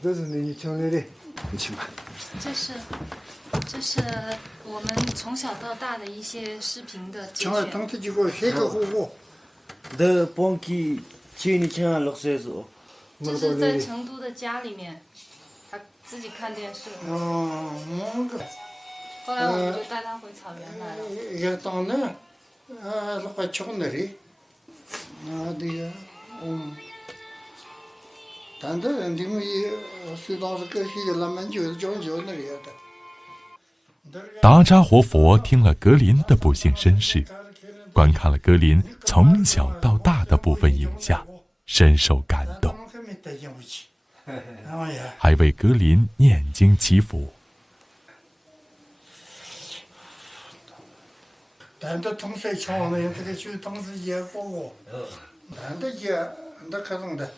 都是你请来的。你请吧。这是我们从小到大的一些视频的节选。的帮给请你请6岁时候。这是在成都的家里面，他自己看电视。后来我们就带他回草原来了。达扎活佛听了格林的不幸身世，观看了格林从小到大的部分影像，深受感动，还为格林念经祈福。但的同事抢了，这个就当时也过过，但的也那可能的。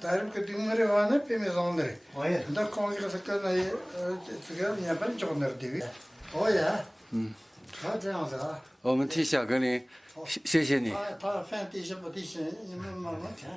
但是个定位的话，那边没上的，那刚一个是跟那这个日本讲的对不对？哦呀，他这样子啊。我们替小格林，谢谢你。他反对些不对些，你们慢慢看。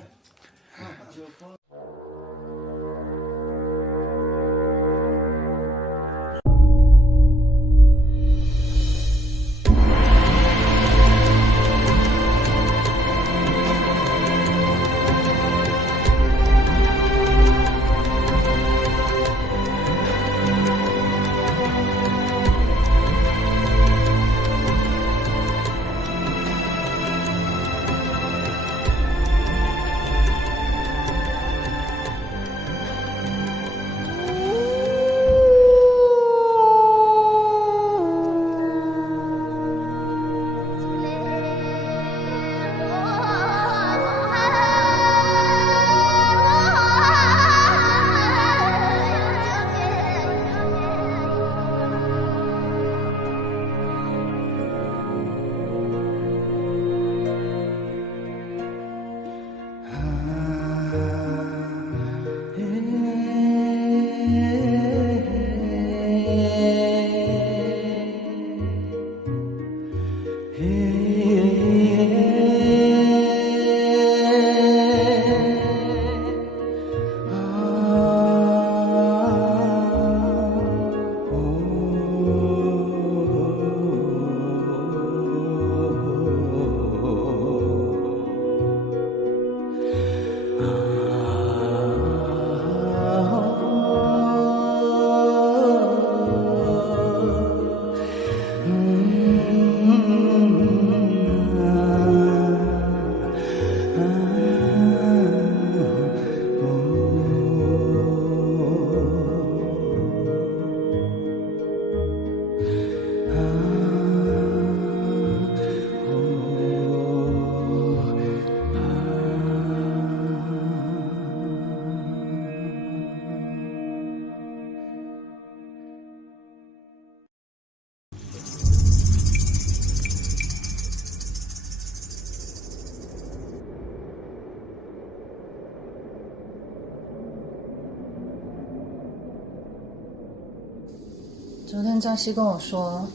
昨天张希跟我说，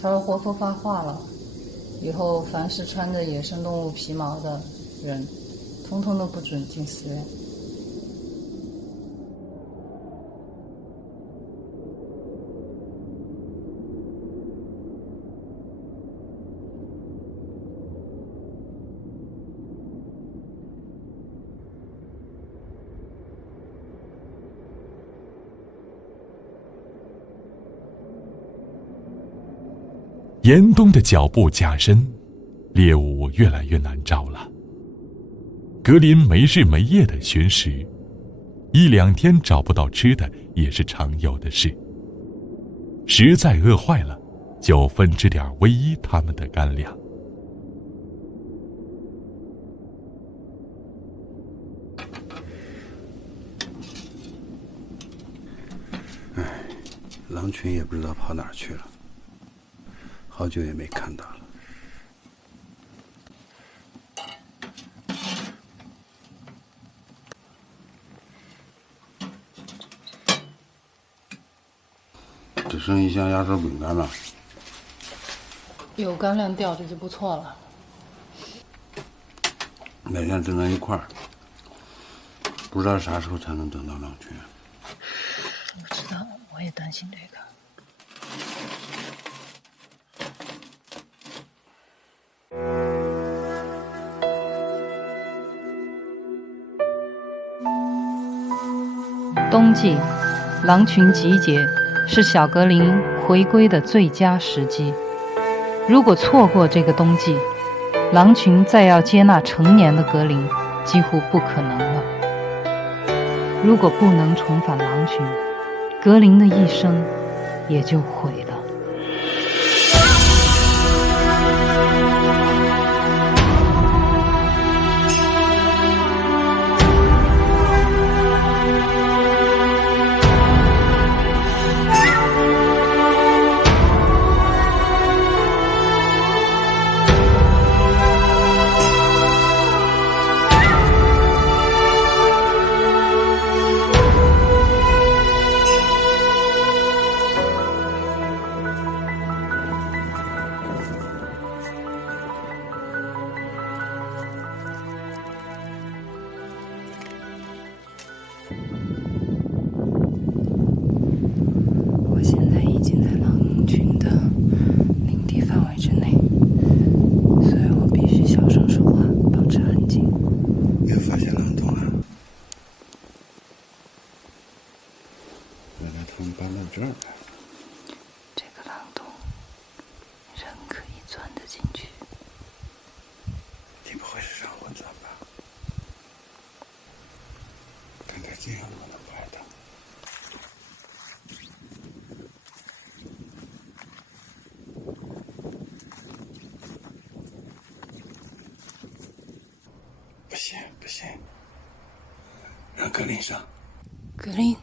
他说活佛发话了，以后凡是穿着野生动物皮毛的人，通通都不准进寺院。严冬的脚步加深，猎物越来越难找了。格林没日没夜地寻食，1、2天找不到吃的也是常有的事。实在饿坏了，就分吃点唯一他们的干粮。狼群也不知道跑哪儿去了，好久也没看到了。只剩一箱压缩饼干了。有干粮吊着就不错了。每天只能一块儿，不知道啥时候才能等到狼群。我知道，我也担心这个。冬季，狼群集结是小格林回归的最佳时机。如果错过这个冬季，狼群再要接纳成年的格林几乎不可能了。如果不能重返狼群，格林的一生也就毁了。我现在已经在狼群的领地范围之内，所以我必须小声说话，保持安静。又发现狼洞了，原来他们搬到这儿来了。这个狼洞，人可以钻得进去。你不会是让我钻吧？看看这样能不能拍到。不行不行，让格林上。格林，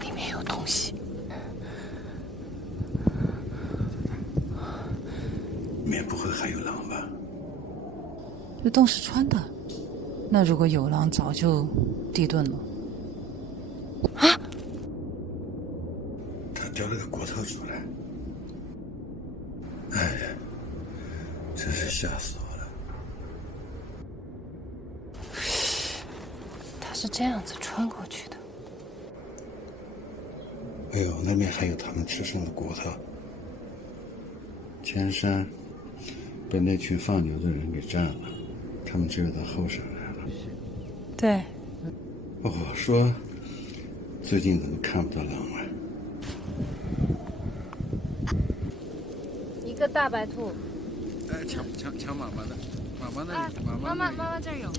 里面有东西。里面不会还有狼吧？这洞是穿的，那如果有狼，早就地遁了。他叼了个骨头出来，哎呀，真是吓死我了！他是这样子穿过去的。哎呦，那边还有他们吃剩的骨头。前山被那群放牛的人给占了，他们只有到后山来了。对，哦，说最近怎么看不到狼啊？一个大白兔。哎，抢妈妈的，妈妈那里，妈妈这儿有。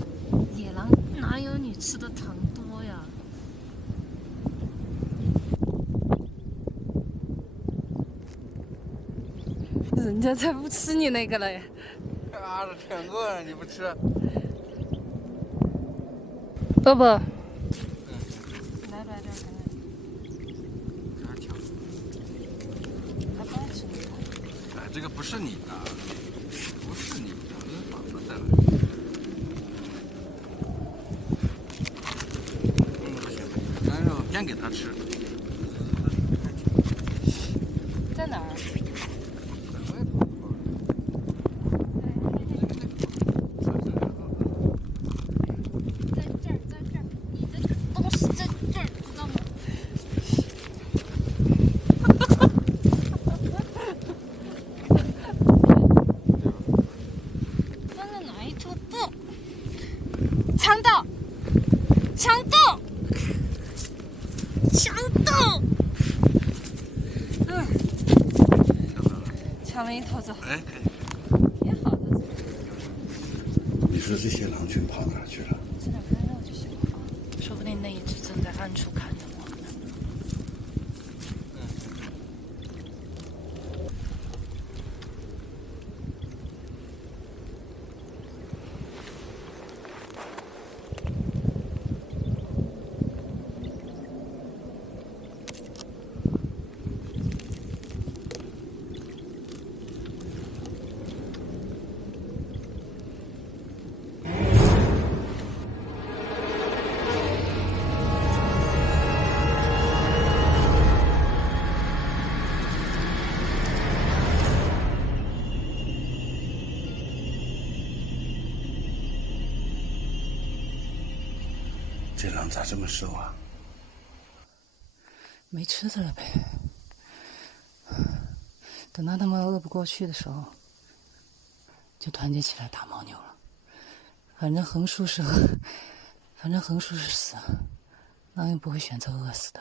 野狼哪有你吃的糖多呀？人家才不吃你那个嘞！啊，这舔过了，你不吃？伯伯，来这儿看看。啥抢？他不爱吃那个。哎，这个不是你的，不是你的，这是妈妈的。不行，咱要先给他吃。在哪儿？强盗！强盗！强盗！抢了一头走。哎，可以。也好的。你说这些狼群跑哪儿去了？吃点干肉就行了，说不定那一只正在暗处看着我呢。上咋这么瘦啊？没吃的了呗。等到他们饿不过去的时候，就团结起来打牦牛了。反正横竖是死，狼也不会选择饿死的。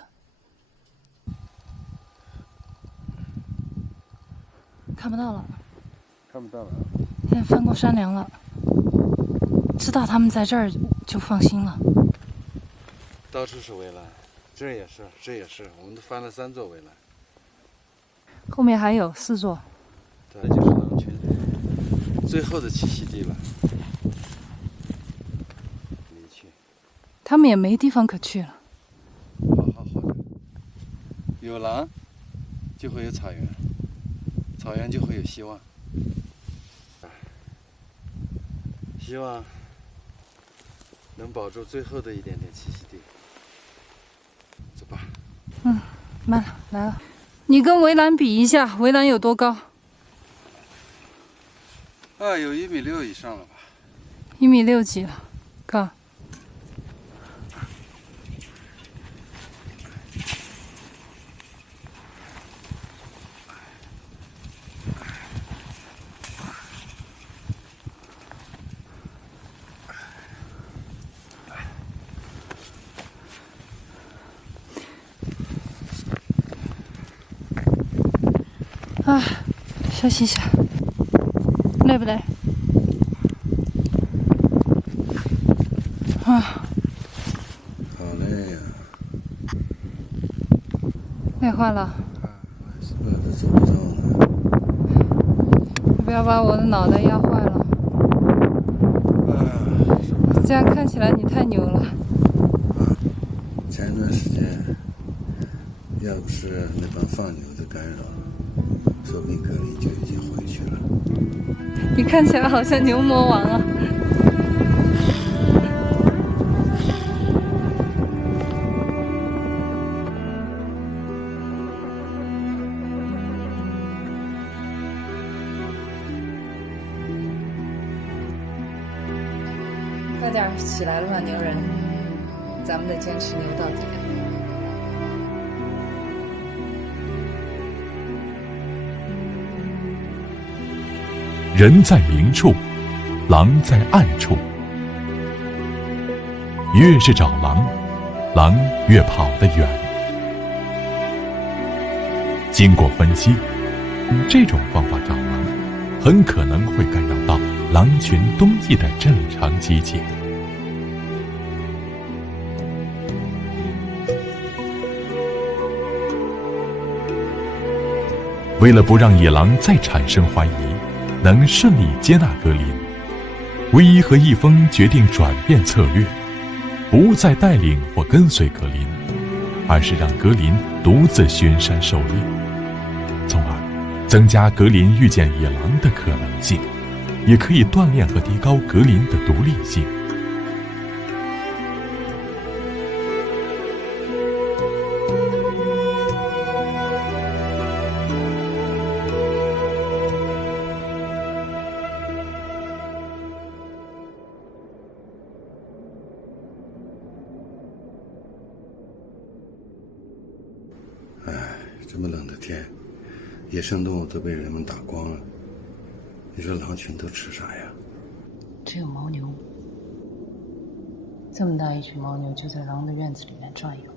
看不到了，看不到了。现在翻过山梁了，知道他们在这儿就放心了。到处是围栏，这儿也是，这也是，我们都翻了3座围栏。后面还有4座。对，就是狼群最后的栖息地了。离去。他们也没地方可去了。好的。有狼，就会有草原，草原就会有希望。希望能保住最后的一点点栖息地。走吧。慢了，来了。你跟围栏比一下，围栏有多高？有1.6米以上了吧？1.6米几了，高。休息一下，累不累？好累呀！累坏了。饿得走不动了。不要把我的脑袋压坏了。这样看起来你太牛了。前段时间，要不是那帮放牛的干扰，说不定格林就已经回去了。你看起来好像牛魔王啊！快点起来了吧，牛人！咱们得坚持牛到底。人在明处，狼在暗处。越是找狼，狼越跑得远。经过分析，这种方法找狼，很可能会干扰到狼群冬季的正常集结。为了不让野狼再产生怀疑，能顺利接纳格林，唯一和易峰决定转变策略，不再带领或跟随格林，而是让格林独自巡山狩猎，从而增加格林遇见野狼的可能性，也可以锻炼和提高格林的独立性。这么冷的天，野生动物都被人们打光了，你说狼群都吃啥呀？只有牦牛。这么大一群牦牛就在狼的院子里面转悠，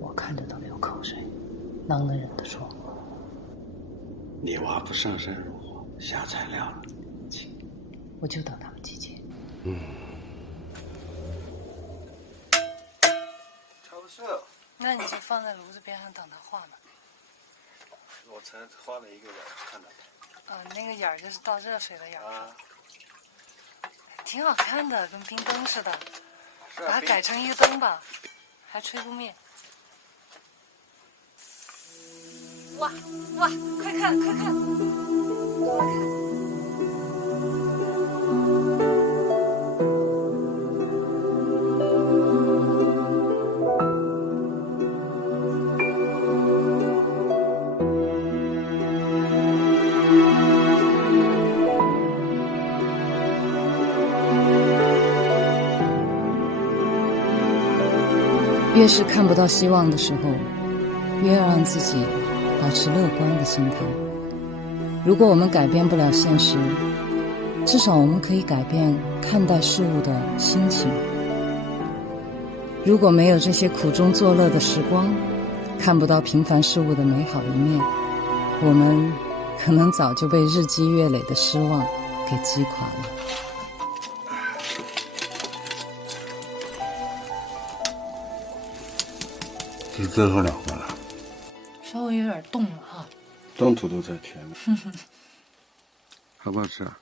我看着都流口水，狼能忍得住？你娃不上山入伙，下材料了。我就等他们集结。超市。那你就放在炉子边上等它化嘛。我才画了一个眼，看到没？那个眼儿就是倒热水的眼儿。挺好看的，跟冰灯似的。把它改成一个灯吧，还吹不灭。哇，快看，快看，多看！越是看不到希望的时候，越要让自己保持乐观的心态。如果我们改变不了现实，至少我们可以改变看待事物的心情。如果没有这些苦中作乐的时光，看不到平凡事物的美好一面，我们可能早就被日积月累的失望给击垮了。是最后2个了，稍微有点冻了哈。冻土豆才甜呢。好不好吃啊？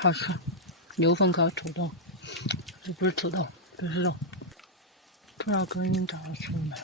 好吃。牛粪烤土豆，这不是土豆，这是肉。不知道格林找到吃了没？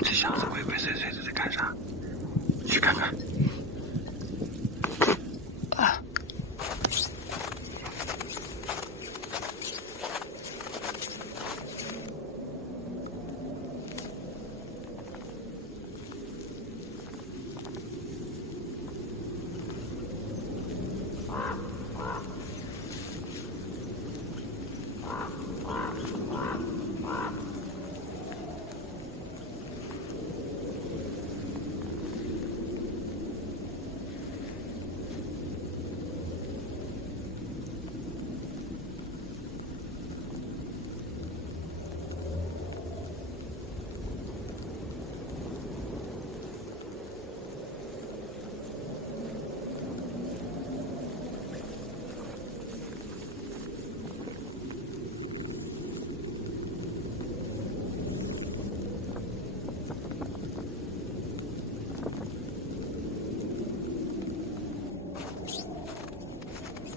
这小子鬼鬼祟祟的在干啥？去看看。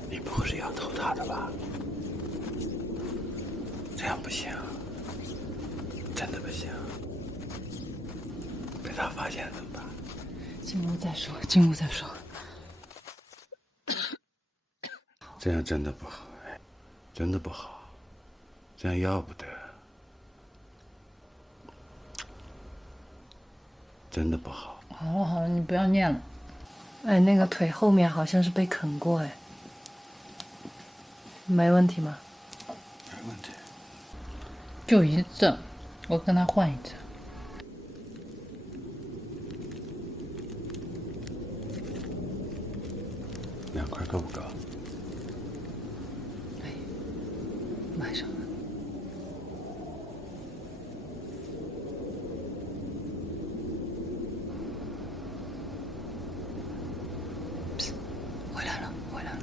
你不会是要偷他的吧？这样不行，真的不行。被他发现了怎么办？进屋再说，进屋再说。这样真的不好，真的不好，这样要不得，真的不好。好了好了，你不要念了。哎，那个腿后面好像是被啃过，哎，没问题吗？没问题。就一次，我跟他换一次。2块够不够？马上了。回来了，回来了。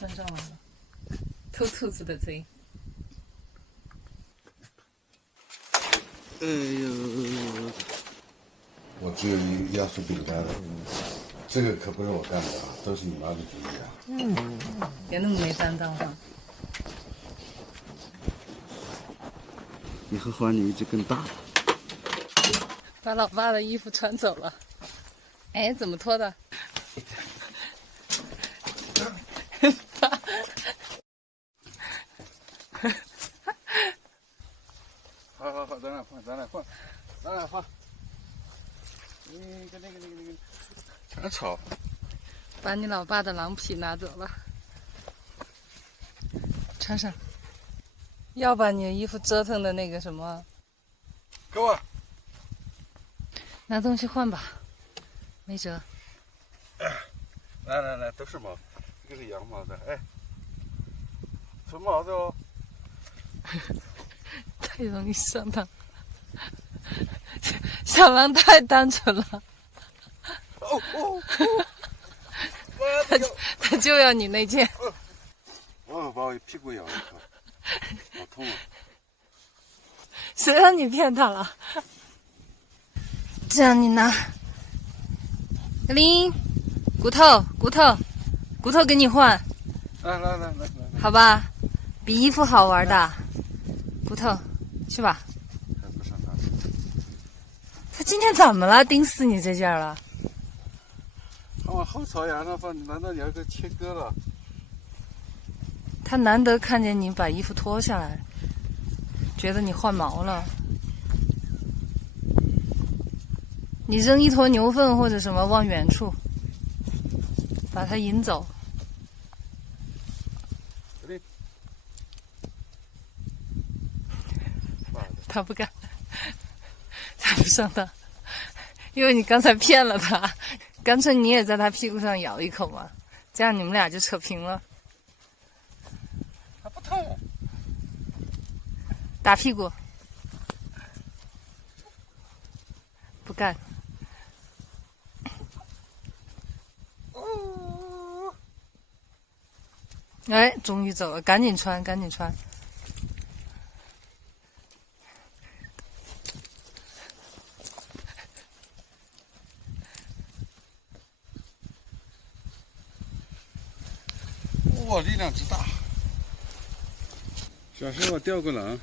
身上来了，偷兔子的贼。哎呦，我只有一个压缩饼干了，这个可不是我干的啊，都是你妈的主意啊。别那么没担当哈。以后还你一只更大的。把老爸的衣服穿走了。哎，怎么脱的？好，咱俩换。那个，全吵。把你老爸的狼皮拿走了，穿上。要把你的衣服折腾的那个什么。给我。拿东西换吧，没辙。来，都是毛，这个是羊毛的，哎，纯毛的哦。太容易上当，小狼太单纯了。他就要你那件。把我屁股咬一口，好痛啊！谁让你骗他了？这样你拿。格林，骨头给你换。来，好吧，比衣服好玩的。骨头，去吧。还不上当。他今天怎么了？盯死你这件了。他往后朝阳上放，难道你要给切割了？他难得看见你把衣服脱下来，觉得你换毛了。你扔一坨牛粪或者什么往远处，把它引走。他不干，他不上当，因为你刚才骗了他，干脆你也在他屁股上咬一口嘛，这样你们俩就扯平了。还不痛？打屁股，不干。哎，终于走了，赶紧穿。哇，力量之大！小时候我钓过狼，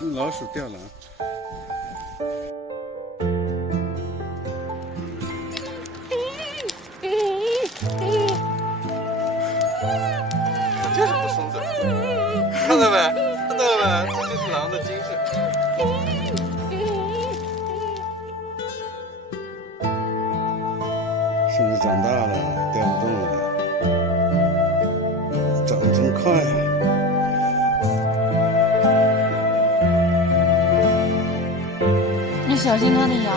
用老鼠钓狼。就是不松手，看到没？这就是狼的精神。孙子长大了，钓不动了。长得真快啊！你小心它的牙，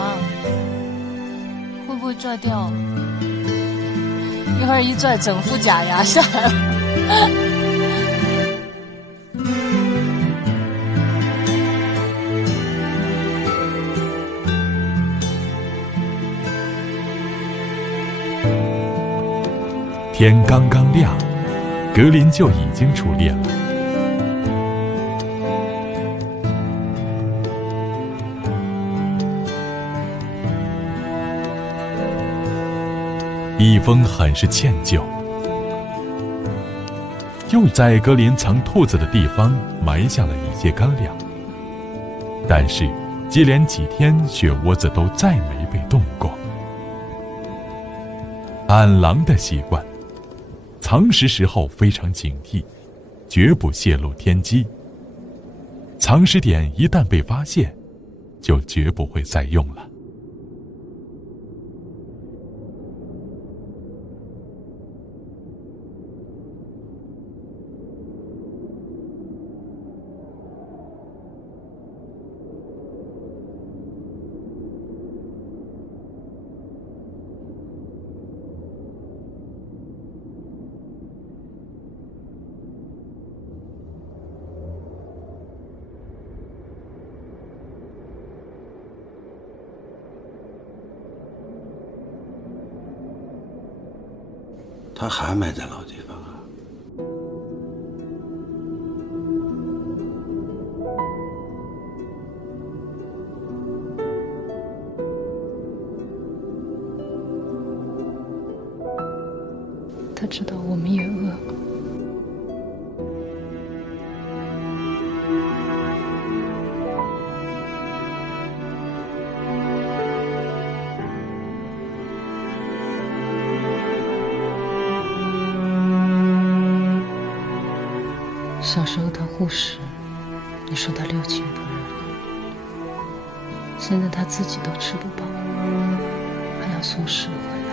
会不会拽掉？一会儿一拽，整副假牙下来了。天刚刚亮，格林就已经出猎了。一峰很是歉疚，又在格林藏兔子的地方埋下了一些干粮，但是接连几天雪窝子都再没被动过。按狼的习惯，藏食时候非常警惕，绝不泄露天机。藏食点一旦被发现，就绝不会再用了。他还埋在老地方。他知道我们也饿。小时候他护食，你说他六亲不认，现在他自己都吃不饱，还要送食回来。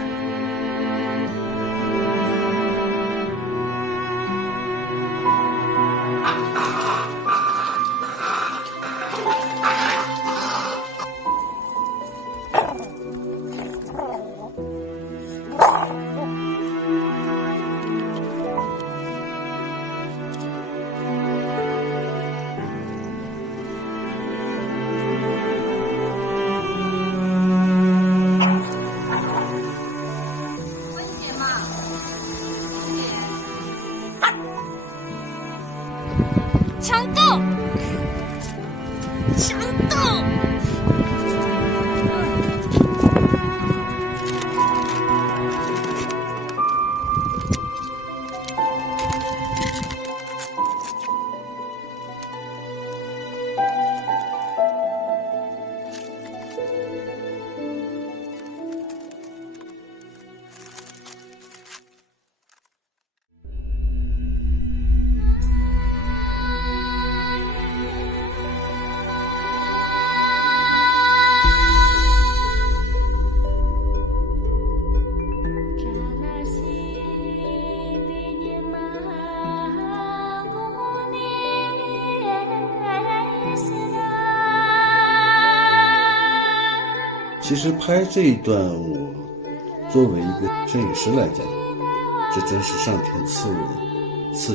强斗，强斗！其实拍这一段，我作为一个摄影师来讲，这真是上天赐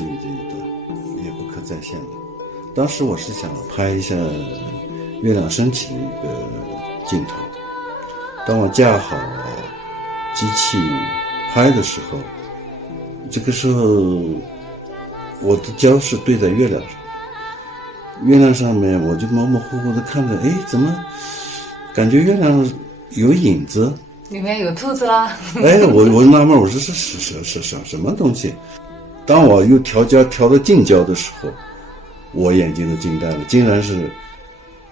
予的一段，也不可再现了。当时我是想拍一下月亮升起的一个镜头，当我架好机器拍的时候，这个时候我的焦是对在月亮上，月亮上面我就模模糊糊的看着，哎，怎么感觉月亮有影子？里面有兔子啦！哎，我纳闷，我说是什么东西？当我又调焦调到近焦的时候，我眼睛都惊呆了，竟然是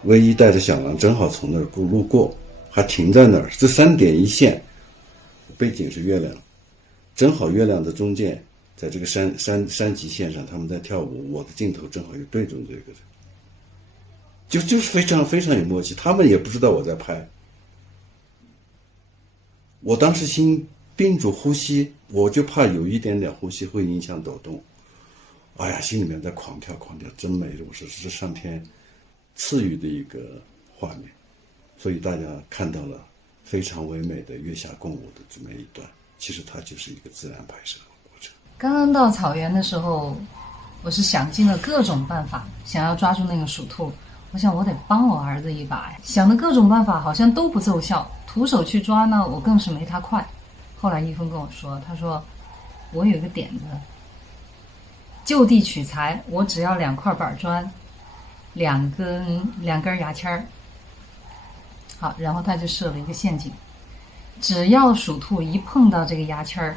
唯一带着小狼正好从那儿路过，还停在那儿。这3点一线，背景是月亮，正好月亮的中间，在这个山脊线上，他们在跳舞，我的镜头正好又对准这个，就是非常非常有默契。他们也不知道我在拍。我当时心屏住呼吸，我就怕有一点点呼吸会影响抖动。哎呀，心里面在狂跳，真美！我说这是上天赐予的一个画面，所以大家看到了非常唯美的月下共舞的这么一段，其实它就是一个自然拍摄的过程。刚刚到草原的时候，我是想尽了各种办法，想要抓住那个鼠兔。我想我得帮我儿子一把呀，想的各种办法好像都不奏效，徒手去抓呢，我更是没他快。后来一峰跟我说，他说我有一个点子，就地取材，我只要2块板砖，2根牙签儿。好，然后他就设了一个陷阱，只要鼠兔一碰到这个牙签儿，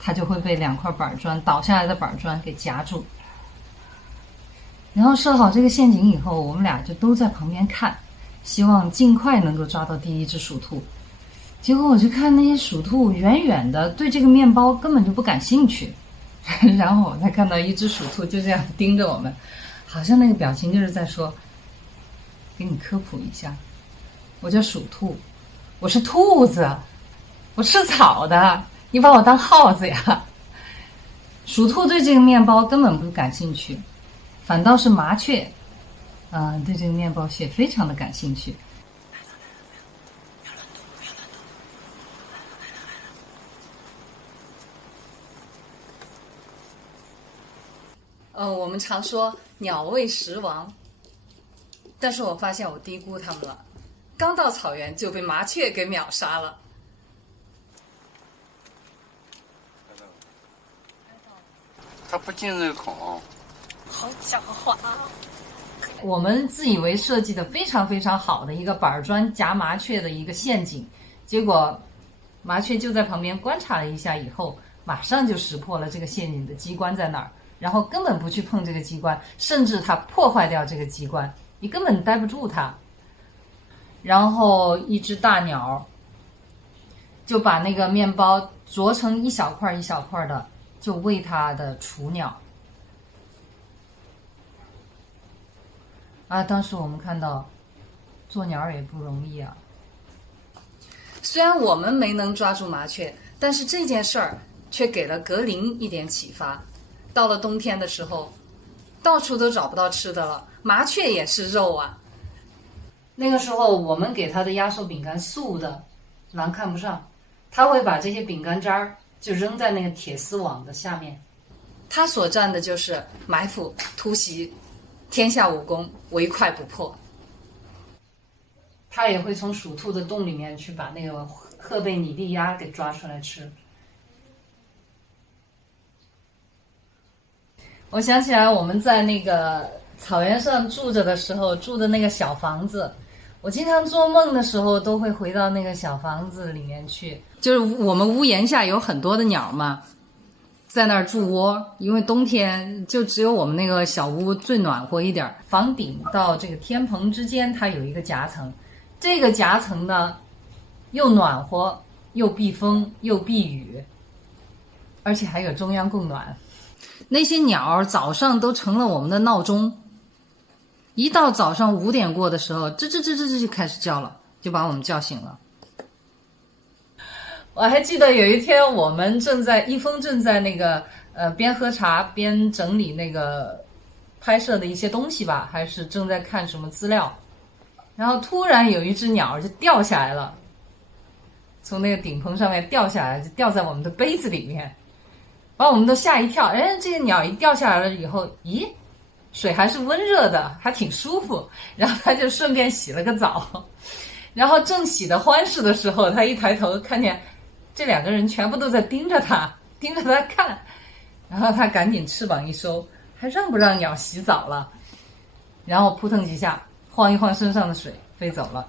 它就会被2块板砖倒下来的板砖给夹住。然后设好这个陷阱以后，我们俩就都在旁边看，希望尽快能够抓到第一只鼠兔。结果我就看那些鼠兔远远的对这个面包根本就不感兴趣，然后我再看到一只鼠兔就这样盯着我们，好像那个表情就是在说，给你科普一下，我叫鼠兔，我是兔子，我吃草的，你把我当耗子呀。鼠兔对这个面包根本不感兴趣，反倒是麻雀对这个面包屑非常的感兴趣。我们常说鸟为食亡，但是我发现我低估它们了，刚到草原就被麻雀给秒杀了。它不进那个孔，好狡猾！我们自以为设计的非常非常好的一个板砖夹麻雀的一个陷阱，结果麻雀就在旁边观察了一下以后，马上就识破了这个陷阱的机关在哪儿，然后根本不去碰这个机关，甚至它破坏掉这个机关，你根本待不住它。然后一只大鸟就把那个面包啄成一小块一小块的，就喂它的雏鸟。啊，当时我们看到做鸟也不容易啊。虽然我们没能抓住麻雀，但是这件事儿却给了格林一点启发。到了冬天的时候，到处都找不到吃的了，麻雀也是肉啊。那个时候我们给它的压缩饼干素的，狼看不上，他会把这些饼干渣儿就扔在那个铁丝网的下面。他所占的就是埋伏、突袭，天下武功唯快不破。他也会从属兔的洞里面去把那个赫贝拟蒂鸭给抓出来吃。我想起来我们在那个草原上住着的时候住的那个小房子，我经常做梦的时候都会回到那个小房子里面去。就是我们屋檐下有很多的鸟嘛，在那儿筑窝，因为冬天就只有我们那个小屋最暖和一点，房顶到这个天棚之间它有一个夹层，这个夹层呢又暖和又避风又避雨，而且还有中央供暖。那些鸟早上都成了我们的闹钟，一到早上5点过的时候，吱吱吱吱吱就开始叫了，就把我们叫醒了。我还记得有一天我们一峰正在那个边喝茶边整理那个拍摄的一些东西吧，还是正在看什么资料，然后突然有一只鸟就掉下来了，从那个顶棚上面掉下来，就掉在我们的杯子里面，把我们都吓一跳。哎，这个鸟一掉下来了以后，咦，水还是温热的，还挺舒服，然后他就顺便洗了个澡。然后正洗得欢实的时候，他一抬头看见这2个人全部都在盯着他看，然后他赶紧翅膀一收，还让不让鸟洗澡了，然后扑腾几下晃一晃身上的水飞走了。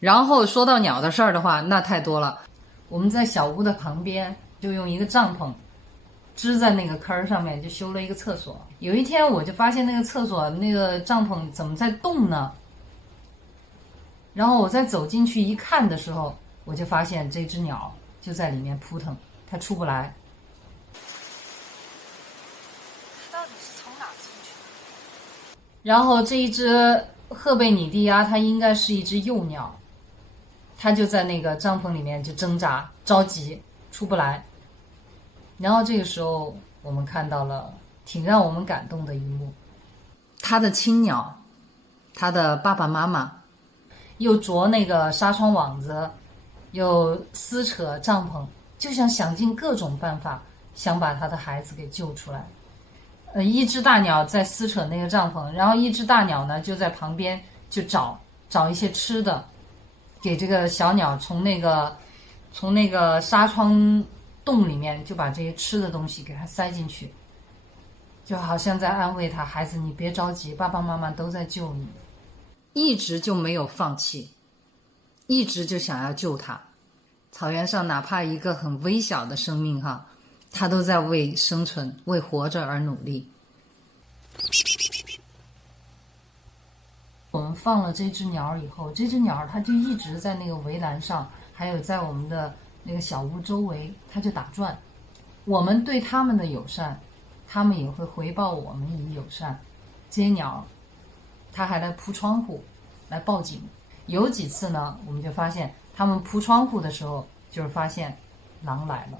然后说到鸟的事儿的话，那太多了。我们在小屋的旁边就用一个帐篷支在那个坑上面，就修了一个厕所。有一天我就发现那个厕所那个帐篷怎么在动呢，然后我再走进去一看的时候，我就发现这只鸟就在里面扑腾，它出不来。到底是从哪进去的？然后这一只赫贝拟蒂鸭它应该是一只幼鸟，它就在那个帐篷里面就挣扎着急出不来。然后这个时候我们看到了挺让我们感动的一幕，它的亲鸟，它的爸爸妈妈又啄那个纱窗网子，又撕扯帐篷，就想尽各种办法想把他的孩子给救出来。一只大鸟在撕扯那个帐篷，然后一只大鸟呢就在旁边就找一些吃的，给这个小鸟从那个纱窗洞里面就把这些吃的东西给它塞进去，就好像在安慰他，孩子你别着急，爸爸妈妈都在救你。一直就没有放弃，一直就想要救他。草原上哪怕一个很微小的生命哈，他都在为生存为活着而努力。我们放了这只鸟以后，这只鸟它就一直在那个围栏上，还有在我们的那个小屋周围，它就打转。我们对它们的友善，它们也会回报我们以友善。这些鸟它还来扑窗户来报警。有几次呢，我们就发现它们扑窗户的时候，就是发现狼来了。